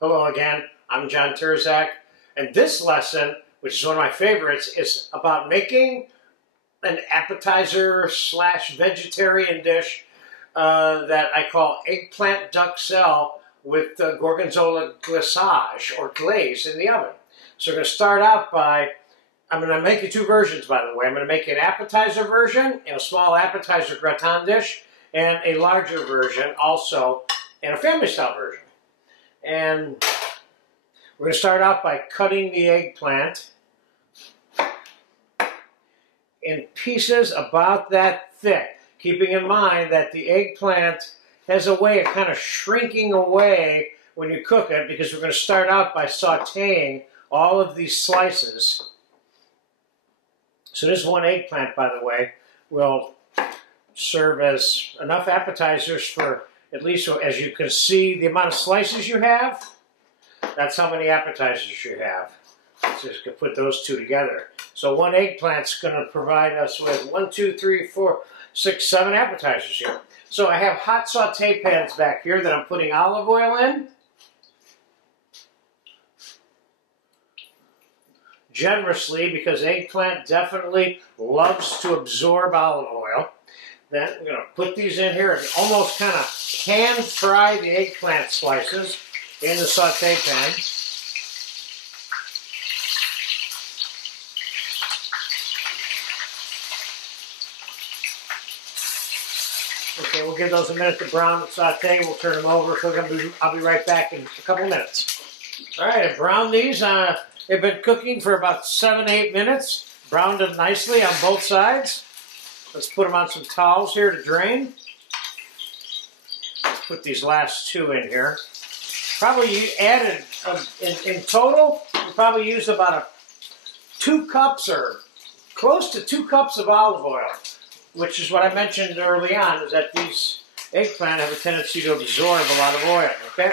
Hello again, I'm John Terzak, and this lesson, which is one of my favorites, is about making an appetizer slash vegetarian dish that I call eggplant duxelle with gorgonzola glaçage or glaze in the oven. So we're going to start out by, I'm going to make you two versions, by the way. I'm going to make an appetizer version in a small appetizer gratin dish, and a larger version also in a family style version. And we're going to start out by cutting the eggplant in pieces about that thick, keeping in mind that the eggplant has a way of kind of shrinking away when you cook it, because we're going to start out by sauteing all of these slices. So this one eggplant, by the way, will serve as enough appetizers for, at least as you can see, the amount of slices you have, that's how many appetizers you have. Let's just put those two together. So one eggplant's going to provide us with 1, 2, 3, 4, 6, 7 appetizers here. So I have hot saute pans back here that I'm putting olive oil in. Generously, because eggplant definitely loves to absorb olive oil. Then I'm going to put these in here and almost kind of pan fry the eggplant slices in the saute pan. Okay, we'll give those a minute to brown and saute. We'll turn them over. So I'll be right back in a couple minutes. All right, I browned these. They've been cooking for about 7 to 8 minutes. Browned them nicely on both sides. Let's put them on some towels here to drain. Let's put these last two in here. Probably you added, in total, we probably used about 2 cups or close to 2 cups of olive oil, which is what I mentioned early on, is that these eggplant have a tendency to absorb a lot of oil, okay?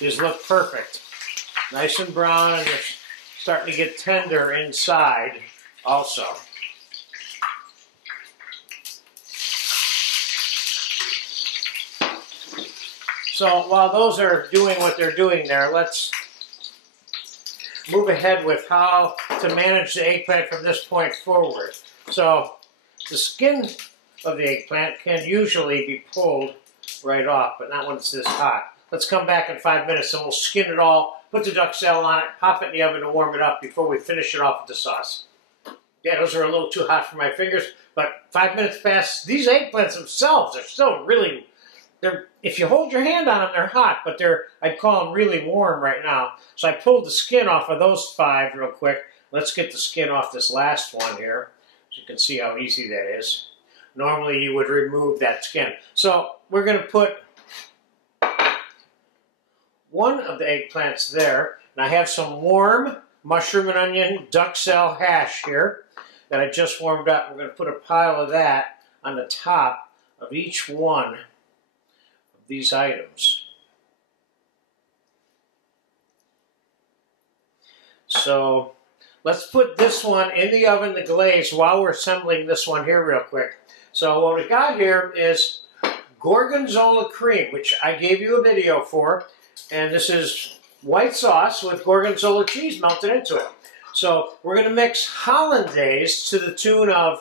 These look perfect. Nice and brown, and they're starting to get tender inside also. So while those are doing what they're doing there, let's move ahead with how to manage the eggplant from this point forward. So the skin of the eggplant can usually be pulled right off, but not when it's this hot. Let's come back in 5 minutes and we'll skin it all, put the duxelle on it, pop it in the oven to warm it up before we finish it off with the sauce. Yeah, those are a little too hot for my fingers, but 5 minutes past. These eggplants themselves are still really, if you hold your hand on them, they're hot, but I'd call them really warm right now. So I pulled the skin off of those 5 real quick. Let's get the skin off this last one here, so you can see how easy that is. Normally you would remove that skin. So we're going to put one of the eggplants there, and I have some warm mushroom and onion duxelle hash here that I just warmed up. We're going to put a pile of that on the top of each one of these items. So let's put this one in the oven to glaze while we're assembling this one here real quick. So what we got here is gorgonzola cream, which I gave you a video for. And this is white sauce with gorgonzola cheese melted into it. So we're going to mix hollandaise to the tune of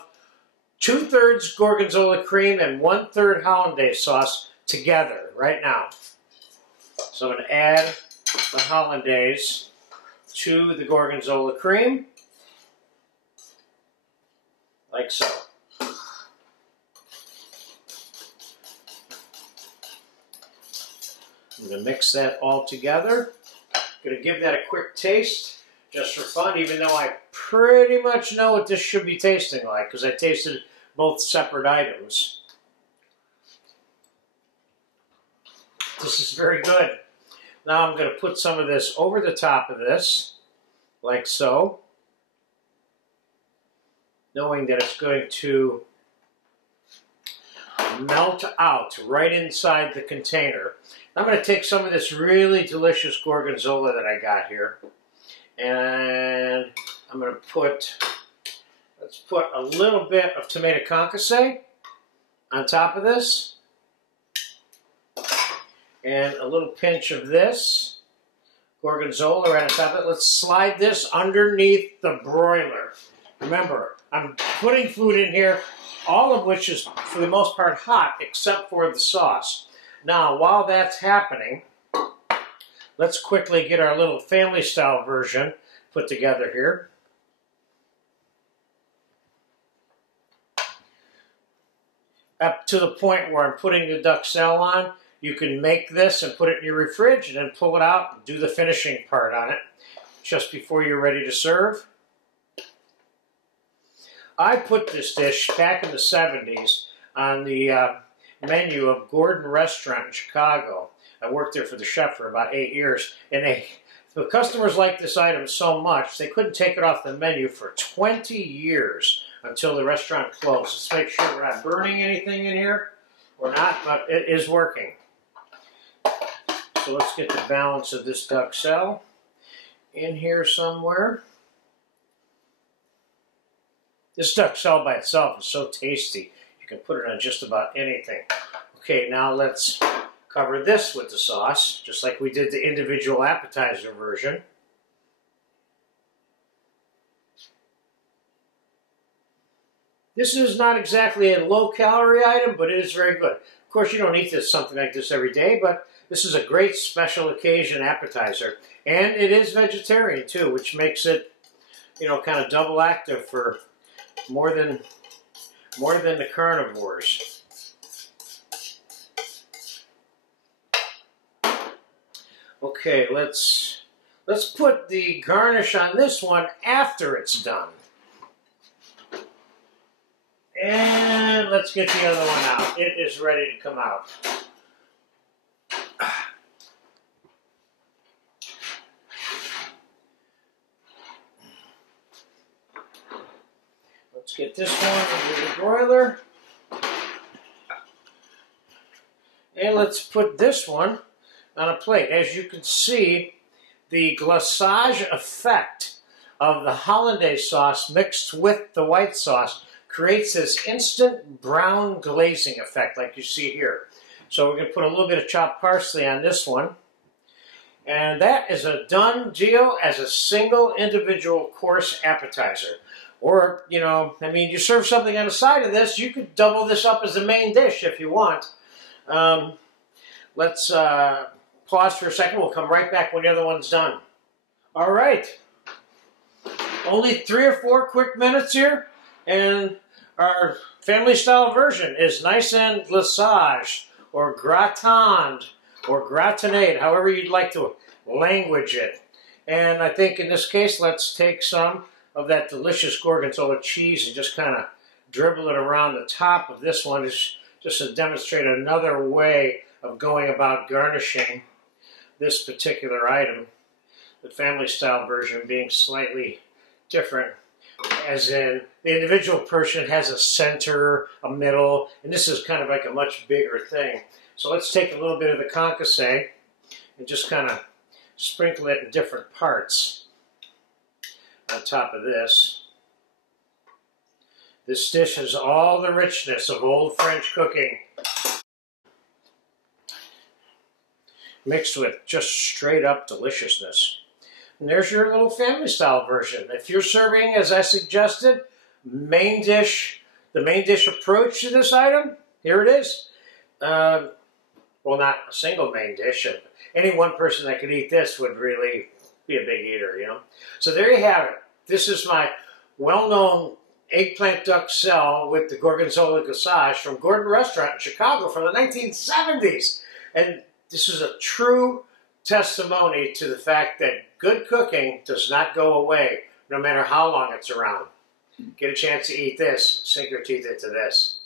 2/3 gorgonzola cream and 1/3 hollandaise sauce together right now. So I'm going to add the hollandaise to the gorgonzola cream, like so. I'm going to mix that all together. I'm going to give that a quick taste, just for fun, even though I pretty much know what this should be tasting like, because I tasted both separate items. This is very good. Now I'm going to put some of this over the top of this, like so, knowing that it's going to melt out right inside the container. I'm going to take some of this really delicious gorgonzola that I got here, and I'm going to put, let's put a little bit of tomato concasse on top of this. And a little pinch of this gorgonzola right on top of it. Let's slide this underneath the broiler. Remember, I'm putting food in here, all of which is, for the most part, hot, except for the sauce. Now, while that's happening, let's quickly get our little family-style version put together here. Up to the point where I'm putting the Duxelle on, you can make this and put it in your fridge and then pull it out and do the finishing part on it just before you're ready to serve. I put this dish back in the 70s on the menu of Gordon Restaurant in Chicago. I worked there for the chef for about 8 years, and the customers liked this item so much they couldn't take it off the menu for 20 years until the restaurant closed. Let's make sure we're not burning anything in here. We're not, but it is working. So let's get the balance of this Duxelle in here somewhere. This Duxelle by itself is so tasty. You can put it on just about anything. Okay, now let's cover this with the sauce, just like we did the individual appetizer version. This is not exactly a low-calorie item, but it is very good. Of course, you don't eat something like this every day, but this is a great special occasion appetizer. And it is vegetarian, too, which makes it, you know, kind of double active for more than the carnivores. Okay, let's put the garnish on this one after it's done. And let's get the other one out. It is ready to come out. Let's get this one into the broiler. And let's put this one on a plate. As you can see, the glaçage effect of the hollandaise sauce mixed with the white sauce creates this instant brown glazing effect like you see here. So we're going to put a little bit of chopped parsley on this one. And that is a done deal as a single individual course appetizer. Or, you know, I mean, you serve something on the side of this, you could double this up as a main dish if you want. Let's pause for a second. We'll come right back when the other one's done. All right. Only 3 or 4 quick minutes here, and our family-style version is nice and glaçage, or gratin, or gratinade, however you'd like to language it. And I think in this case, let's take some of that delicious gorgonzola cheese and just kind of dribble it around the top of this one, just to demonstrate another way of going about garnishing this particular item. The family-style version being slightly different, as in the individual portion has a center, a middle, and this is kind of like a much bigger thing. So let's take a little bit of the concassé and just kind of sprinkle it in different parts on top of this. This dish has all the richness of old French cooking, mixed with just straight up deliciousness. And there's your little family style version. If you're serving, as I suggested, the main dish approach to this item, here it is. Well, not a single main dish. Any one person that could eat this would really be a big eater, you know. So there you have it. This is my well-known eggplant Duxelle with the gorgonzola glaçage from Gordon Restaurant in Chicago from the 1970s. And this is a true testimony to the fact that good cooking does not go away no matter how long it's around. Get a chance to eat this, sink your teeth into this.